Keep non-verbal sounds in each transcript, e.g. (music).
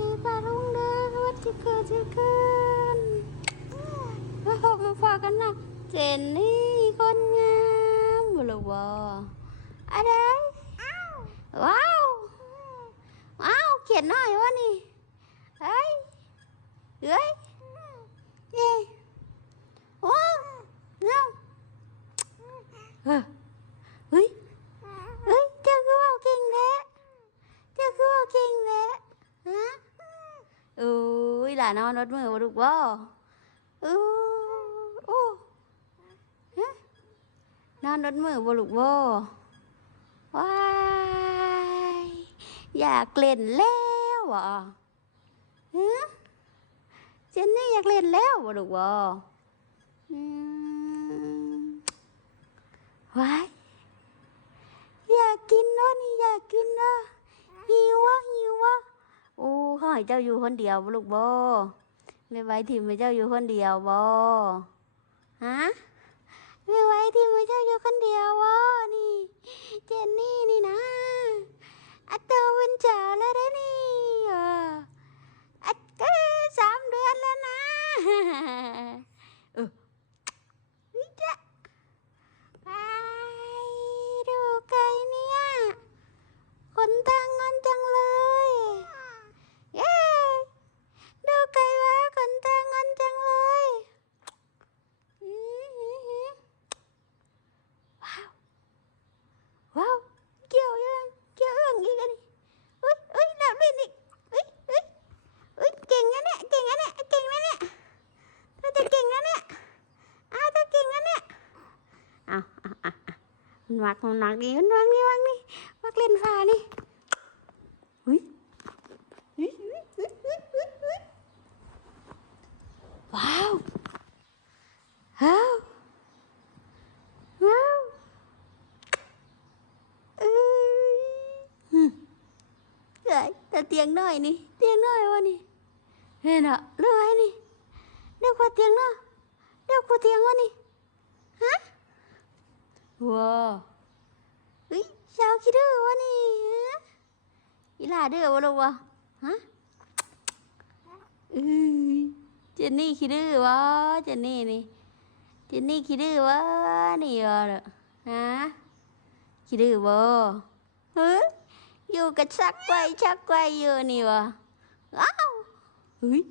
ดีป้าลุงเด้อวัดที่เกิดที่เกินมาพบมาฝากกันนะเจนนี่คนงามบุรุษบออะไรว้าวว้าวเขียนหน่อยวะนี่เฮ้ยเฮ้ยเย้ว้าวเนาเฮ้ยเฮ้ยเฮ้ยเจ้าคือว่าวเก่งแท้ เจ้าคือว่าเก่งแหละฮะอุ้ย หลานนอนรถมือบ่ลูกบ่อู้โอ้นอนรถมือบ่ลูกบ่ว้ายอยากเล่นแล้วอะฮะเจนนี่อยากเล่นแล้วบ่ลูกบ่อืมว้ายอยากกินเนาะนี่อยากกินเนาะ หิววะหิววะโอ้เขา ให้เจ้าอยู่คนเดียวบลูกบ่ไม่ไว้ทีมให้เจ้าอยู่คนเดียวบ่ฮะไม่ไว้ทีมให้เจ้าอยู่คนเดียวบ่นี่ เจนนี่นี่นะอัตโตเป็นเจ้าแล้วเด้นี่อออัตก็สามเดือนแล้วนะเออวิจะไปดูไก่เนี่ย คนตั้งงอนจังเลย เย้ดูไก่ว่าคนตั้งงอนจังเลยอือหือหือว้าว ว้าว เกี่ยวยังเกี่ยวยังอีกอันนี้อุ้ยอุ้ยนับเล่นอีกอุ้ยอุ้ยอุ้ยเก่งนะเนี่ย เก่งนะเนี่ย เก่งนะเนี่ยเธอจะเก่งนะเนี่ยอ้าวเธอเก่งนะเนี่ยอ้าวอ้าวอ้าวอ้าว มันวักมันวักดีมันวักนี่วักนี่วักเล่นฟ้านี่อุ๊ยอุ๊ยอุ๊ยอุ๊ยอุ๊ยอุ๊ยอุ๊ยว้าวว้าวว้าวเอ้ยหึเฮ้ยแต่เตียงน้อยนี่เตียงน้อยวะนี่เห็นเหรอเลื่อยนี่เด็กกว่าเตียงเนาะเด็กกว่าเตียงวะนี่ฮะว้าวเฮ้ ยชาวคิดดื้อวะนี่อีหลาดื้อบ่ลูกวะฮะเอ้ยเจนนี่ขี้ดื้อวะเจนนี่นี่เจนนี่ขี้ดื้อวะนี่วะเด้อฮะขี้ดื้อบ่เฮ้ยอยู่กับชักไกวชักไกวอยู่นี่วะอ้าวเฮ้ย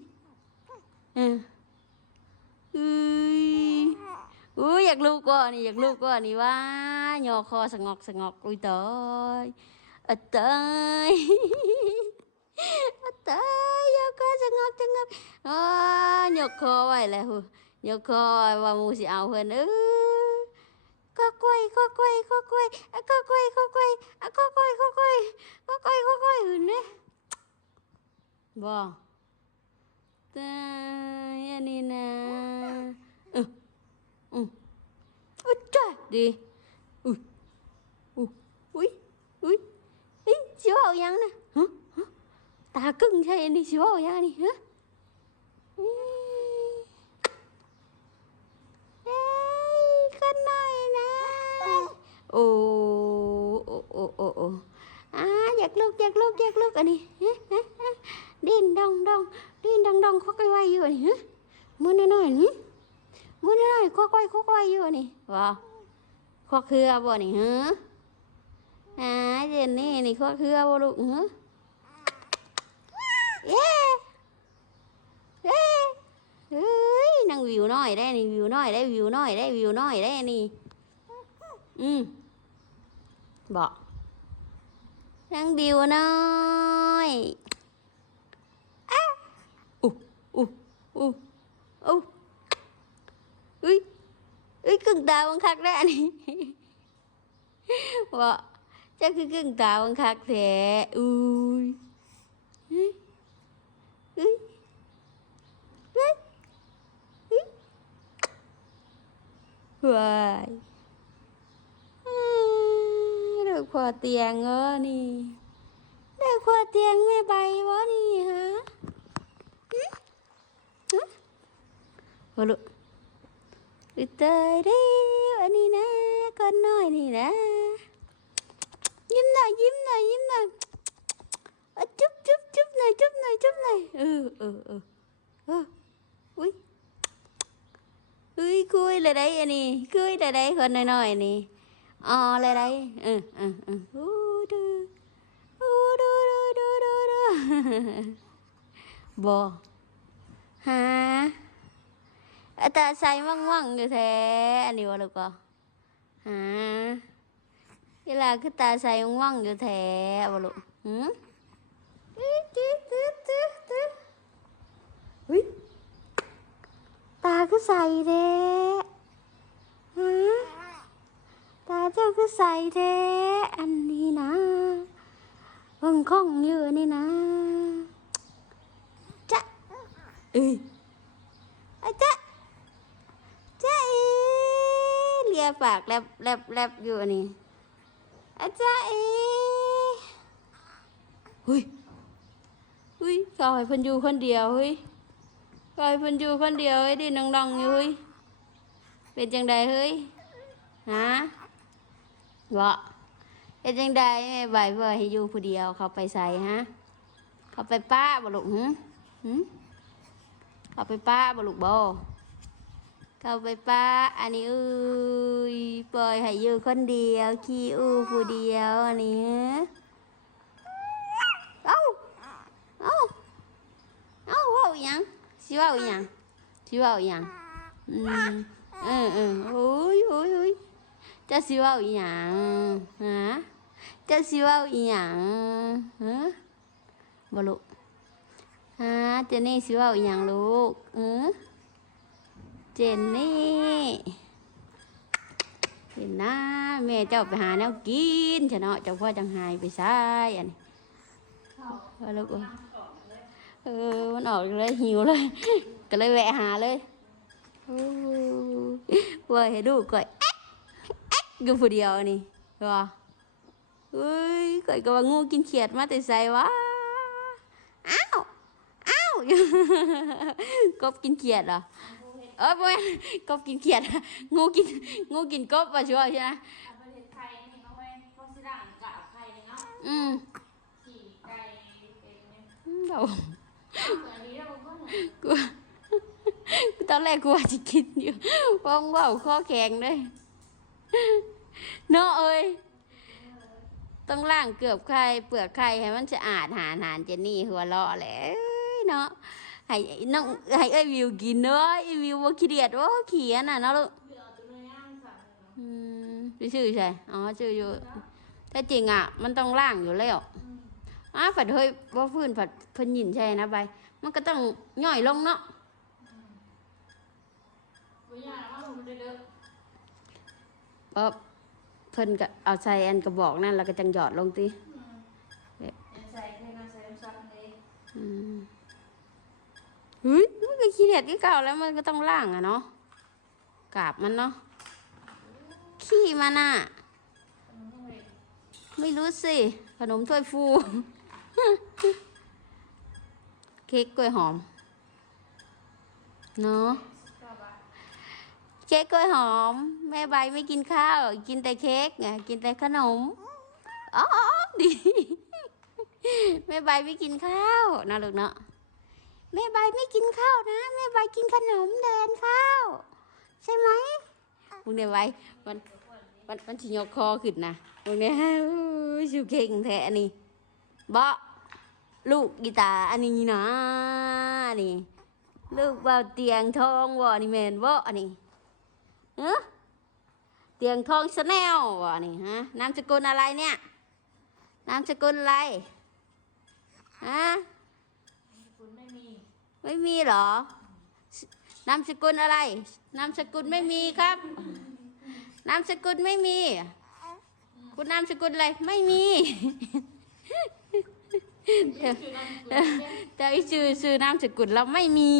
เออเอ้ย อุ้ยอยากลูกก่อนนี่อยากลูกก่อนนี่วะยอคอสงอกสงอกอุ้ยตายอะตายอะตายยกคอจะงอกจะงอกอ่ายกคอไว้แล้วหูยกคอไว้ว่าหมูสิเอาเพิ่นเออก็กล้วยก็กล้วยก็กล้วยอะก็กล้วยก็กล้วยอะก็กล้วยก็กล้วยก็กล้วยก็กล้วยหุ่นเนี่ยบ่ตายอันนี้นะเออ อืมอุ้ยจ้าดีอุ้ยอุ้ยอุ้ยอุ้ยนี่ชิวเอายังนะฮะตากึ่งใช่นี่ชิวเอายังนี่ฮะเอ้ยก็หน่อยนะโอ้โอ้โอ้โอ้อ่าอยากลูกอยากลูกอยากลูกอันนี้ quay vô này wow khó khưa vô này hả อ่าเจนนี่นี่ก็คือเอาลูกเหรอเย้เย้เฮ้ยนางวิวน้อยได้นี่วิวน้อยได้วิวน้อยได้วิวน้อยได้นี่ อืมบอกนางวิวน้อยอะอู้อู้อู้อู้อุ้ย อุ้ยกึ่งตาบังคักได้อันนี้บอกเจ้าคือกึ่งตาบังคักแท้อุ้ยเฮ้ยเฮ้ยเฮ้ยว้ายเด็กขวเตียงเออนี่เด็กขวเตียงไม่ใบวะนี่ฮะฮะวะลูก อึตายเด้ออันนี้นะก้อนน้อยนี่นะยิ้มหน่อยยิ้มหน่อยยิ้มหน่อยอะจุ๊บจุ๊บจุ๊บหน่อยจุ๊บหน่อยจุ๊บ หน่อยอเออเออเอออุ้ยอุ้ยคุยเลยได้อันนี้คุยเลยได้คนน้อยๆนี่อ๋อเลยได้เออเออเอออู้ดูอู้ดูดูดูดูดูบอฮะอาตาใส่มั่งมั่งๆอยู่แท้อันนี้วะลูกก็ฮะเวลาคือตาใส่มั่งมั่งๆอยู่แท้วะลูกหืมตึ๊ดตึ๊ดตึ๊ดตึ๊ดตึ๊ดเฮ้ยตาก็ใส่เด้ฮะตาเจ้าก็ใส่เด้อันนี้นะเบิ่งข้องอยู่อันนี่นะจ๊ะเอ้ยอะจ๊ะจ๊ะเอ๋เลียปากแลบแลบแลบอยู่นนี้อะจ๊ะเอ๋เฮ้ยเฮ้ยเขาให้เพิ่นอยู่คนเดียวเฮ้ยเขาให้เพิ่นอยู่คนเดียวเฮ้ยดิน้องๆอยู่เฮ้ยเป็นจังใดเฮ้ยฮะบ่เป็นจังใดแม่ใบเพื่อให้อยู่ผู้เดียวเขาไปใส่ฮะเขาไปป้าบลูกหึหึเขาไปป้าบลูกบ่เขาไปป้าอันนี้เอ้ยปล่ อยให้อยู่คนเดียว ขี้อู้ผู้เดียวอันนี้เอ้าเอ้าเอ้าว่าอีหยังสิว่าอีหยังสิว่าอีหยังอืมเออเออโอ้ยโอ้ยโอ้ยจะสิว่าอีหยังฮะจะสิว่าอีหยังฮะบ่ลูกฮะเจนนี่สิว่าอีหยังลูกเออเจนนี่ นะแม่เจ้าไปหาแนวกินฉันาะเจ้าพ่อจังหายไปใส่อันนี้ว่าลูกเอ้ยเออมันออกเลยหิวเลย ก็เลยแวะหาเลยว่าให้ดูก่อยแอ๊กอยู่ผู้เดียวนี่ว่าเฮ้ยก่อยก็ว่างูกินเขียดมาแต่ใส่วะอ้าวอ้าวกบกินเขียดเหรอ เออบ่แม่นกบกินเขียดงูกินงูกินกบว่าชัวร์ใช่ไหมประเทศไทยนี่เขาไว้พวกสิด่างกะไข่เนาะอืมขี่ไก่เป็นเนี่ยเราเอาเหมือนนี้เราก็เหมือนกูกูตอนแรกกูว่าจะกินอยู่ว่างว่าข้อแข็งเลยเนาะเอ้ยต้องล้างเกือบไข่เปลือกไข่ให้มันสะอาดหาหานเจนนี่หัวเราะแหละเอ้ยเนาะ ให้น้องให้เอ้ยวิวกินเนาะไอ้วิวว่าขี้เดียดว่าเขียนน่ะเนาะลูกเบื่อตัวเนื้อย่างสั่งเนาะอืมพี่ชื่อใช่อ๋อชื่ออยู่แต่จริงอะ มันต้องล้างอยู่แล้วอ้าผัดเฮ้ยว่าพื้นผัดเพิ่นหยินใช่นะใบมันก็ต้องย่อยลงเนาะเบื่ออย่างว่ามันเด้อเพราะเพิ่นก็เอาใส่อันกระบอกนั่นแล้วก็จังหยอดลงติใส่เทน้ำใส่น้ำซักเลยอืม เฮ้ยมันก็ขี้เด็ดที่เก่าแล้วมันก็ต้องล้างอะเนาะกาบมันเนาะขี้มันอะไม่รู้สิ ขนมถ้วยฟู เค้กกล้วยหอม เนาะเค้กกล้วยหอม แม่ใบไม่กินข้าว กินแต่เค้กไงกินแต่ขนมอ๋อดีแม่ใบไม่กินข้าวนะลูกเนาะ แม่ใบไม่กินข้าวนะแม่ใบกินขนมแดนข้าว ใช่ไหมพวกเนี่ยไว้มันมันมันชิยกคอขึ้นนะพวกเนี้ยชิวเก่งแท้อันนี่บ่ลูกกีตาร์อันนี้นะนี่ ลูกเบาเตียงทองวะนี่แมนวะอันนี้เออเตียงทองชาแนลวะนี่ฮะนามสกุลอะไรเนี่ยนามสกุลอะไรฮะ ไม่มีเหรอนามสกุลอะไร นามสกุลไม่มีครับ นามสกุลไม่มี คุณนามสกุลอะไร ไม่มีแต่แต่อีชื่อชื่อนามสกุลเราไม่มี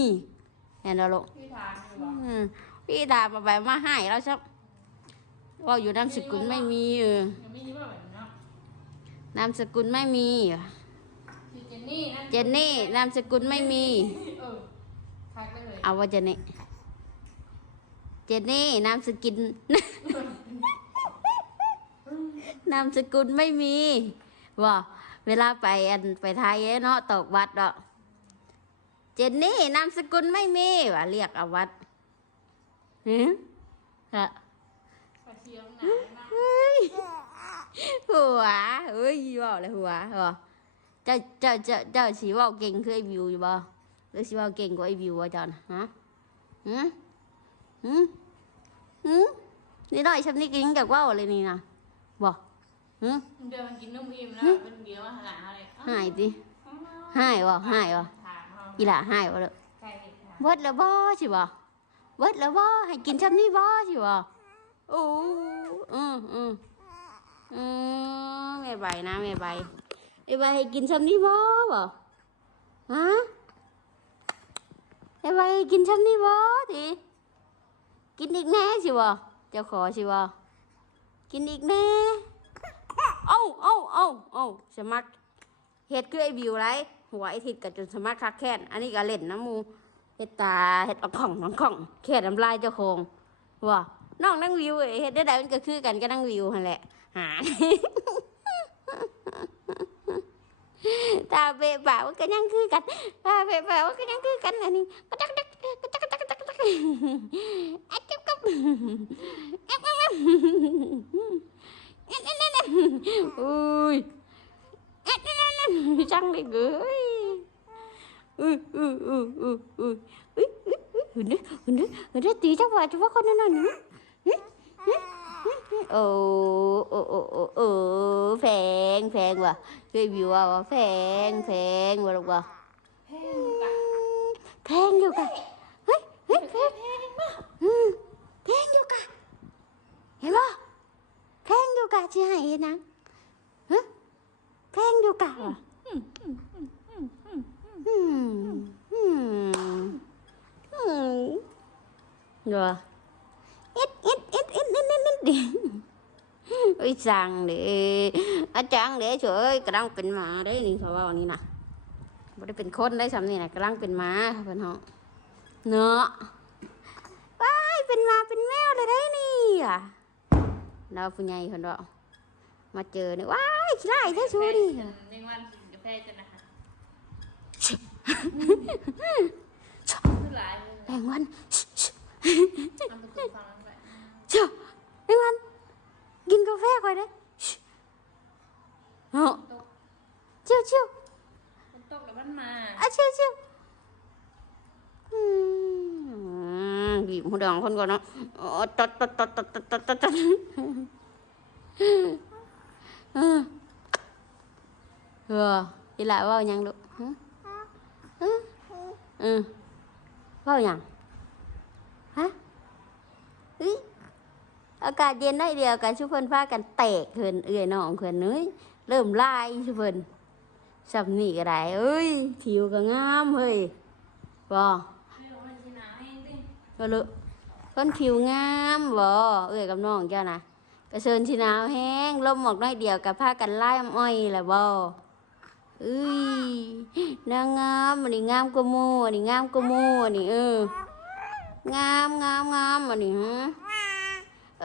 เห็นแล้วลูกพี่ทานอยู่หรออืมพี่ดามาแบบมาให้เราชอบว่าอยู่นามสกุลไม่มีเออยังไม่รู้ว่าแบบเนาะนามสกุลไม่มีคือเจนนี่นะเจนนี่ นามสกุลไม่มีเออ ทักไปเลยเอาว่าเจนนี่เจนนี่นามสกุลนามสกุลไม่มีว่าเวลาไปอันไปไทยเนาะตกวัดเนาะเจนนี่นามสกุลไม่มีว่ะเรียกอาวัดหืมฮะกระเทียมหนามาเฮ้ยหัวเฮ้ยบอกเลยหัวเหรอเจ้าเจ้าเจ้าเจ้าสีว่าเก่งคือไอ้วิวอยู่บ่ หรือสีว่าเก่งกว่าไอ้วิววะจอนฮะหืมหืมหืมนี่น้อยชำนี่กินจากว่าวเลยนี่นะบอกหืมเดินกินนุ่มอิ่มแล้วเป็นเดียวมาหาอะไรหายดิหายวะหายวะถามเขาอีหล่าหายวะเลยใช่เลยค่ะเบิดแล้วบ่สิบ่เบิดแล้วบ่ให้กินชำนี่บ่สิบ่โอ้อืมอืมอืมแม่ใบนะแม่ใบแม่ใบให้กินชำนี่บ่บ่ฮะ แม่ใบให้กินชำนี่บ่ติกินอีกแน่สิบ่เจ้าขอสิบ่กินอีกแน่เอ้าเอ้าเอ้าเอ้าสมัครเฮ็ดคือไอ้บิวไรหัวไอ้ทิดกับจนสมัครคักแค้นอันนี้ก็เล่นน้ำมูเฮ็ดตาเฮ็ดเอาของน้องของแค่น้ำลายเจ้าของว่าน้องนั่งวิวเอ้ยเฮ็ดได้ไดมันก็คือกันก็นั่งวิวหันแหละหา Tapi bawa kenyang kan, tapi bawa kenyang kan, ini kacak kacak kacak kacak kacak kacak, acap kap, em em (laughs) em, em. Em em, ui, em em em, trăng đi gửi, ui. Ui ui ui ui, ui. Ui ui, hunde hunde hunde tí chắc vào cho con nó nữa, ồ ồ ồ ồ phèn phèn và cái biểu à phèn phèn và đúng không phèn vô cả. Hết hết phèn. Ừ, phèn vô cả. Hiểu không? Phèn vô cả chị hay thế nào phèn vô cả à? ừ, ừ, rồi. เลยเกยอืออืออืออืออืออืออืออือเนี่ยเนี่ยเนี่ยตีจังหวะจังหวะคนนั้นน่ะเนี่ยโอ้โอ้โอ้โอ้โอ้แพงแพงว่ะเคยวิวว่าแพงแพงว่ะลูกว่ะแพงกัดแพงอยู่กะเฮ้ยเฮ้ยแพงอืมแพงอยู่กะเห็นป่ะแพงเดี๋ยวเอ็ดเอ็ดเอ็ดเอ็ดเอ็ดเอ็ดเอ็ดดิไอ้จังเด้อาจารย์เด้เฉยกำลังเป็นหมาได้นี่เขาว่าวันนี้นะไม่ได้เป็นคนได้สำนี่นะกำลังเป็นหมาเพื่อนห้องเนาะว้ายเป็นหมาเป็นแมวเลยได้นี่อะเราผู้ใหญ่คนเรามาเจอเนี่ยว้ายขี้ไล่แท้ชัวดิในวันกินกาแฟจะนะคะคือหลายเลยแบ่งวันแบ่งวันกินกาแฟก่อนได้เนาะตกเชี่ยวเชี่ยวมันตกแล้วมันมาอะเชี่ยวเชี่ยวอืมบีบหัวดอง Trời, Đinh Anh Gin cà phê coi đấy. Ờ. Chiêu chiêu Tóc là bánh mà. À chiêu chiêu Gì một đòn con còn nó ờ, Tật tật tật tật tật tật tật tật. Ừ Đi lại vào nhăn được. Hả? Ừ Ừ. Vào nhăn Hả? Ừ อากาศเย็นได้เดียวกันชุบเพิ่นพากันแตกเพิ่นเอื้อยน้องเพิ่นเอ้ยเริ่มลายชุบเพิ่นสับนี่ก็ได้เอ้ยผิวก็งามเฮ้ยบ่าวให้ดิก็ลยเพิ่นผิวงามบ่เอ้ยกับน้องเจ้านะกระเซินชินาวแห้งลมหมอกน้อยเดียวกับผ้ากันไล่อ้อยแหละบ่เอ้ยนางงามอันนี้งามกว่ามู่อันนี้งามกว่ามู่อันนี้เอองามงามงามอันนี้ฮะ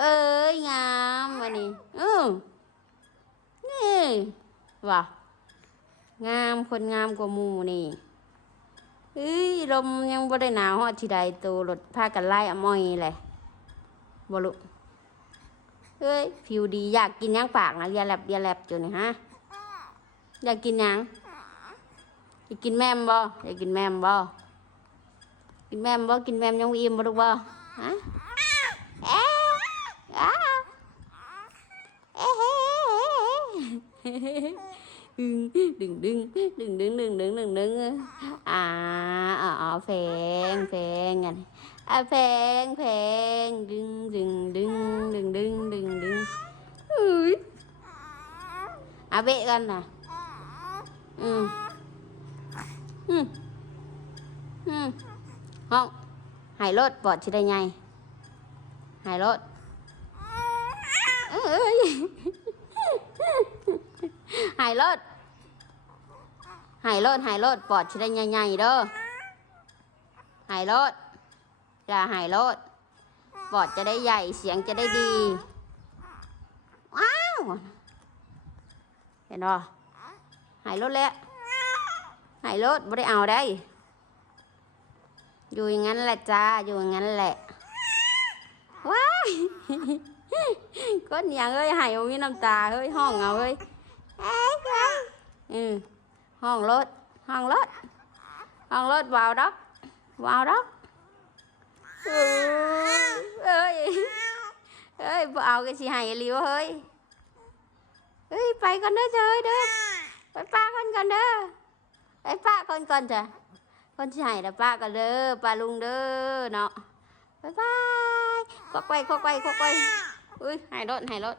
เอ้ยงามอันนี้เออนี่ว่ะงามคนงามกว่าหมูนี่เฮ้ยลมยังบ่ได้หนาวฮอดที่ใดตัวรถพากันไล่อมอยเลยบ่ลุเฮ้ยผิวดีอยากกินหยังปากนะเรียแลบเรียแลบอยู่นี่ฮะอยากกินยังอยากกินแม่มบ่อยากกินแม่มบ่กินแม่มบ่กินแม่มยังอิ่มบ่ลูกบ่ฮะเอ๊ะอ้าเอ๊ะเฮ้ ดึงดึงดึงดึงดึงดึงดึงดึงดึงอ่าอ๋อแพงแพงไงอะแพงแพงดึงดึง หายรถปอดชิได้ไงหายเอ้ยหายรถหายรถหายรถปอดชิได้ใหญ่ๆเด้อหายรถอย่าหายรถปอดจะได้ใหญ่เสียงจะได้ดี ว้าว เห็นบ่หายรถแล้วหายรถไม่ได้เอาได้ อยู่อย่างนั้นแหละจ้า อยู่อย่างนั้นแหละ ว้ายก้นอย่างเอ้ยหายมีน้ำตาเฮ้ยห้องเอาเฮ้ย อ้ยเอ้ยอืมห้องรถห้องรถห้องรถวาวดอกวาวดอกเอ้ยเอ้ยเอ้ยบ่เอา cái สิใหายอีหลิวเฮ้ยเฮ้ยไปก่อนเด้อเจ้าเอ้ยเด้อไปป้าคนก่อนเด้อไปป้าคนก่อนจ้ะคนสิใหายล้วป้าก่อนเด้อป้าลุงเด้อเนาะบ๊ายบายควักไปควักไปควักไปอุ้ยหายรถหายรถ